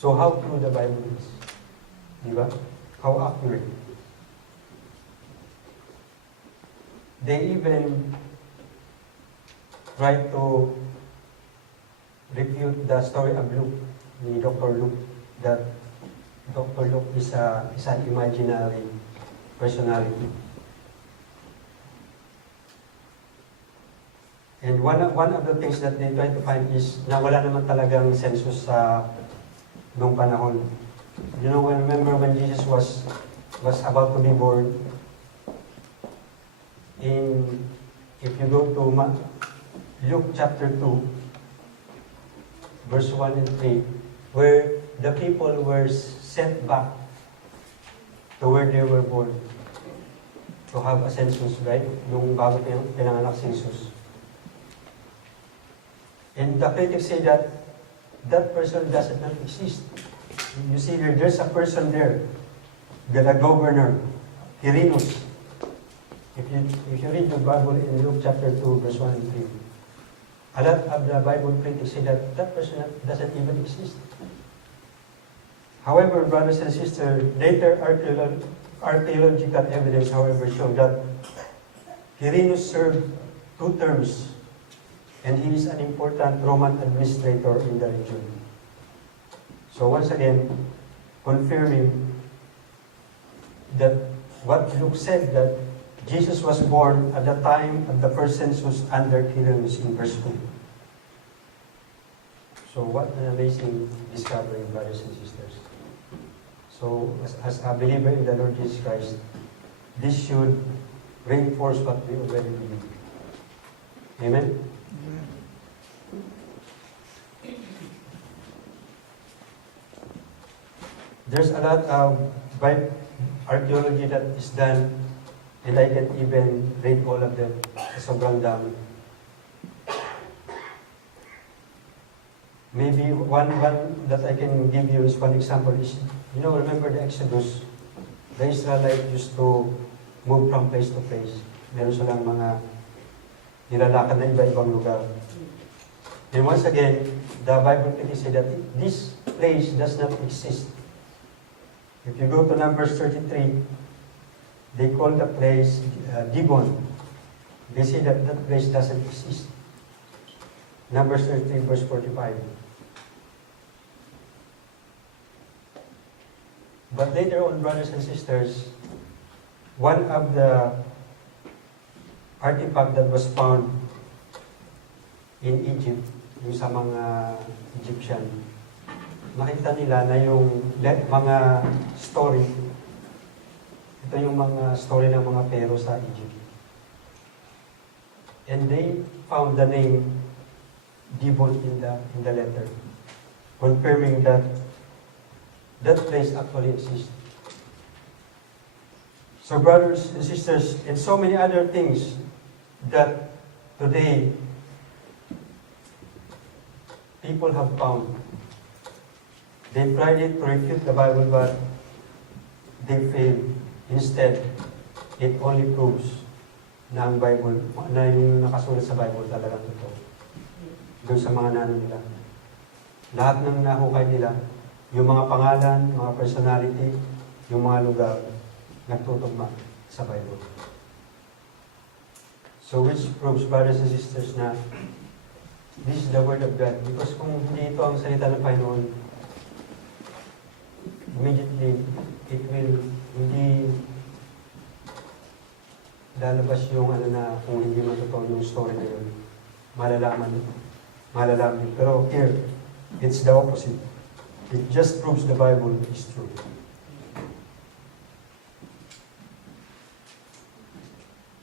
So how true the Bible is. Di ba? How accurate. They even try to refute the story of Luke, ni Dr. Luke, that Dr. Luke is an imaginary personality. And one of the things that they try to find is na wala naman talagang census sa noong panahon. You know, remember when Jesus was about to be born, if you go to Luke chapter 2, verse 1 and 3, where the people were sent back to where they were born to have a census, right? Nung bago pinanganak si Jesus. And the critics say that that person does not exist. You see, there's a person there, the governor, Quirinus. If you read the Bible in Luke chapter 2, verse 1 and 3, a lot of the Bible critics say that that person doesn't even exist. However, brothers and sisters, later archaeological evidence, however, show that Quirinus served 2 terms, and he is an important Roman administrator in the region. So once again, confirming that what Luke said, that Jesus was born at the time of the first census under Quirinus in verse 2. So what an amazing discovery, brothers and sisters. So as a believer in the Lord Jesus Christ, this should reinforce what we already believe. Amen? There's a lot of archaeology that is done, and I can't even read all of them. Sobrang dami. Maybe one that I can give you is one example is, you know, remember the Exodus? The Israelites used to move from place to place. Meron silang mga nilalakad na iba-ibang lugar. And once again, the Bible can say that this place does not exist. If you go to Numbers 33, they call the place Gibeon. They say that that place doesn't exist. Numbers 33, verse 45. But later on, brothers and sisters, one of the artifact that was found in Egypt, yung sa mga Egyptian, makita nila na yung mga story, ito yung mga story ng mga Pharaoh sa Egypt. And they found the name Gibeon in the letter, confirming that that place actually exists. So brothers and sisters, and so many other things that today people have found. They tried it to refute the Bible, but they failed. Instead, it only proves na ang Bible, na yung nakasulat sa Bible talagang totoo. Doon sa mga nano nila. Lahat ng nahukay nila, yung mga pangalan, mga personality, yung mga lugar, nagtutugma sa Bible. So which proves, brothers and sisters, na this is the Word of God. Because kung hindi ito ang salita ng Panginoon, immediately, it will hindi lalabas yung kung hindi man totoo yung story na yun. Malalaman. Pero here, it's the opposite. It just proves the Bible is true.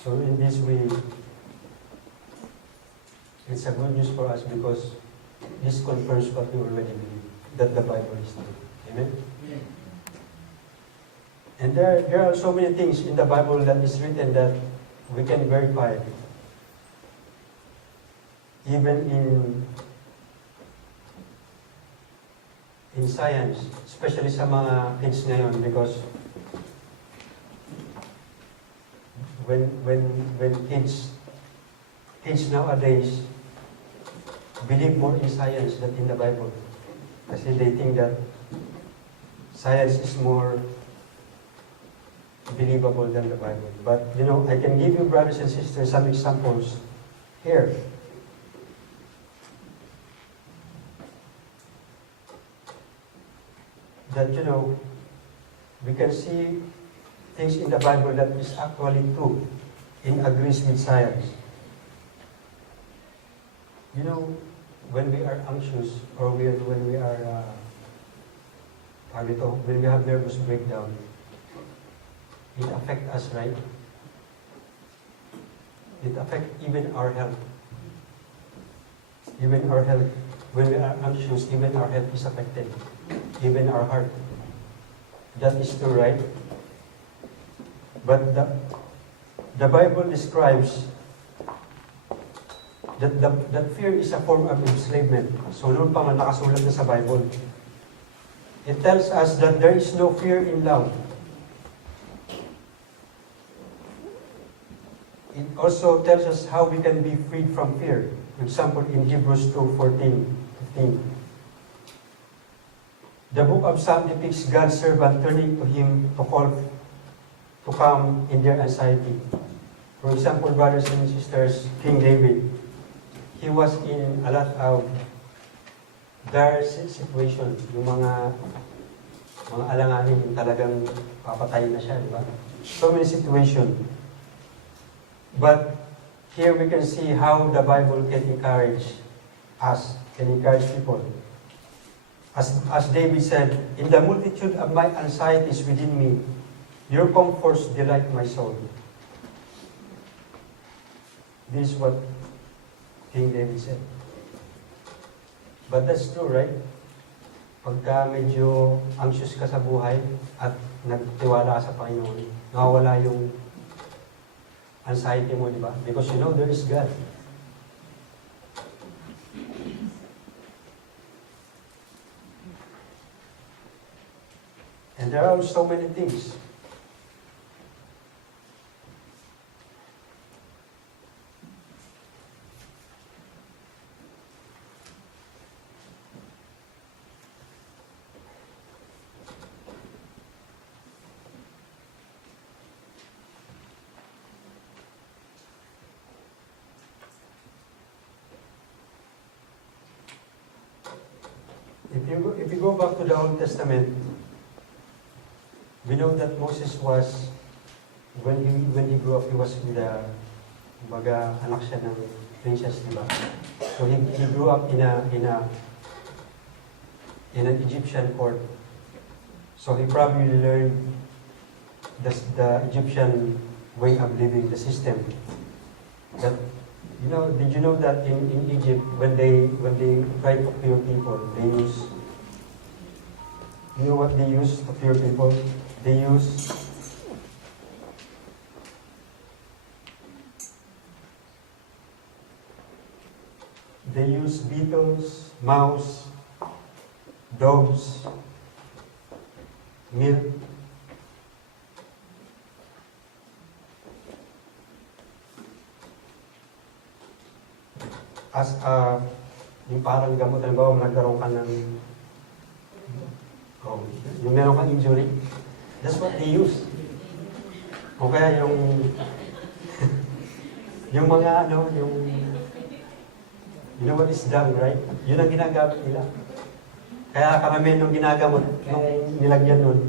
So in this way, it's a good news for us because this confirms what we already believe, that the Bible is true. Amen? Yeah. And there are so many things in the Bible that is written that we can verify. Even in science, especially sa mga kids ngayon, because when kids nowadays believe more in science than in the Bible. Kasi they think that science is more believable than the Bible. But, I can give you, brothers and sisters, some examples here. That, we can see things in the Bible that is actually true, in agrees with science. When we are anxious or when we are, when we have nervous breakdown, it affects us, right? It affects even our health. Even our health. When we are anxious, even our health is affected. Even our heart. That is true, right? But the Bible describes that fear is a form of enslavement. So noon pa man nakasulat na sa Bible. It tells us that there is no fear in love. It also tells us how we can be freed from fear. For example, in Hebrews 2:14-15. The book of Psalms depicts God's servant turning to Him to come in their anxiety. For example, brothers and sisters, King David, he was in a lot of dire situation. Yung mga alanganin, talagang papatayin na siya, di ba? So many situations. But here we can see how the Bible can encourage us, can encourage people. As David said, in the multitude of my anxieties within me, your comforts delight my soul. This is what King David said. But that's true, right? Pagka medyo anxious ka sa buhay at nagtiwala ka sa Panginoon, nawawala yung anxiety mo, di ba? Because there is God. And there are so many things. If you go back to the Old Testament, we know that Moses was, when he grew up, he was with anak siya ng princess, di ba? So he grew up in an Egyptian court. So he probably learned the Egyptian way of living, the system. That, did you know that in Egypt, when they try to cure people, they use, what they use to cure people? They use beetles, mouse, dogs, milk. As yung parang gamot, halimbawa nagkaroon ka ng yung meron kang injury, that's what they use. O kaya yung yung mga what is done, right? Yun ang ginagamit nila. Kaya karamihan nung ginagamot, nung nilagyan nun,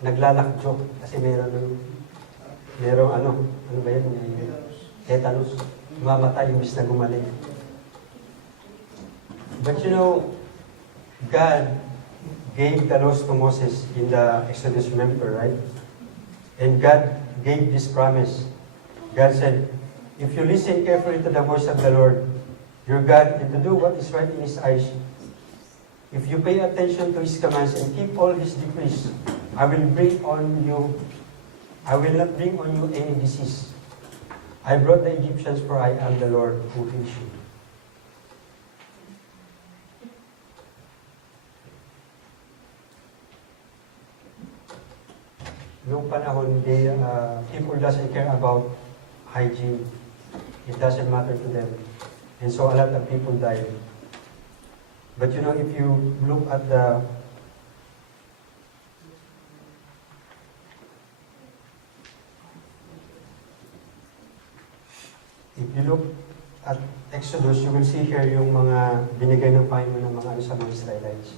naglalakjo. Kasi merong ano ba yan? Tetanus. Mamatay imbis na gumaling. But God gave the laws to Moses in the Exodus, remember, right? And God gave this promise. God said, if you listen carefully to the voice of the Lord, your God, and to do what is right in His eyes, if you pay attention to His commands and keep all His decrees, I will not bring on you any disease. I brought the Egyptians, for I am the Lord who heals you. Noong panahon, people doesn't care about hygiene. It doesn't matter to them. And so a lot of people died. But you know, if you look at the if you look at Exodus, you will see here yung mga binigay ng Panginoon ng mga ano sa mga Israelites.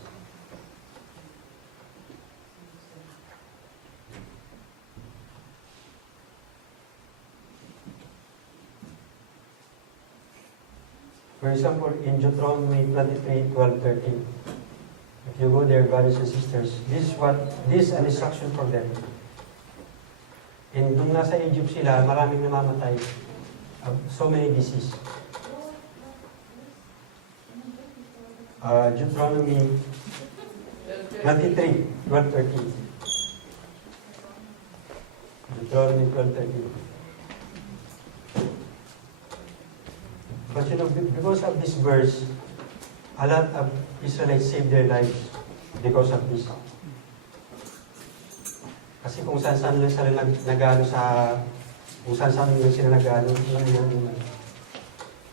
For example, in Deuteronomy 23, 12, 13. If you go there, brothers and sisters, this is an instruction for them. And nung nasa Egypt sila, maraming namamatay. So many diseases. Deuteronomy 23, 12, 13. Deuteronomy 12, 13. But you know, because of this verse, a lot of Israelites saved their lives because of this. Kasi kung saan-saan lang sila nagano sa, kung saan-saan lang sila nagano,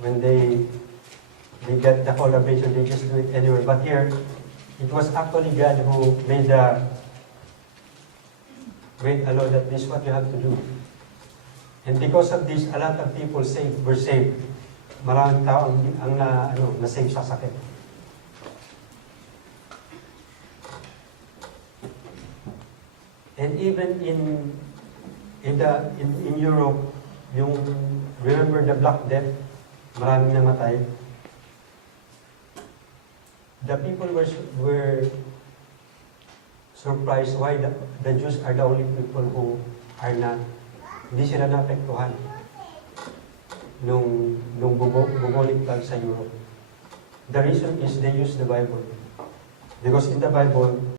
when they get the collaboration, they just do it anywhere. But here, it was actually God who made a law that this is what you have to do. And because of this, a lot of people were saved. Maraming tao ang na-save sa sakit. And even in Europe, remember the Black Death, maraming namatay. The people were surprised why the Jews are the only people who are not, hindi sila naapektuhan nung bubonic plague sa Europe. The reason is they use the Bible. Because in the Bible,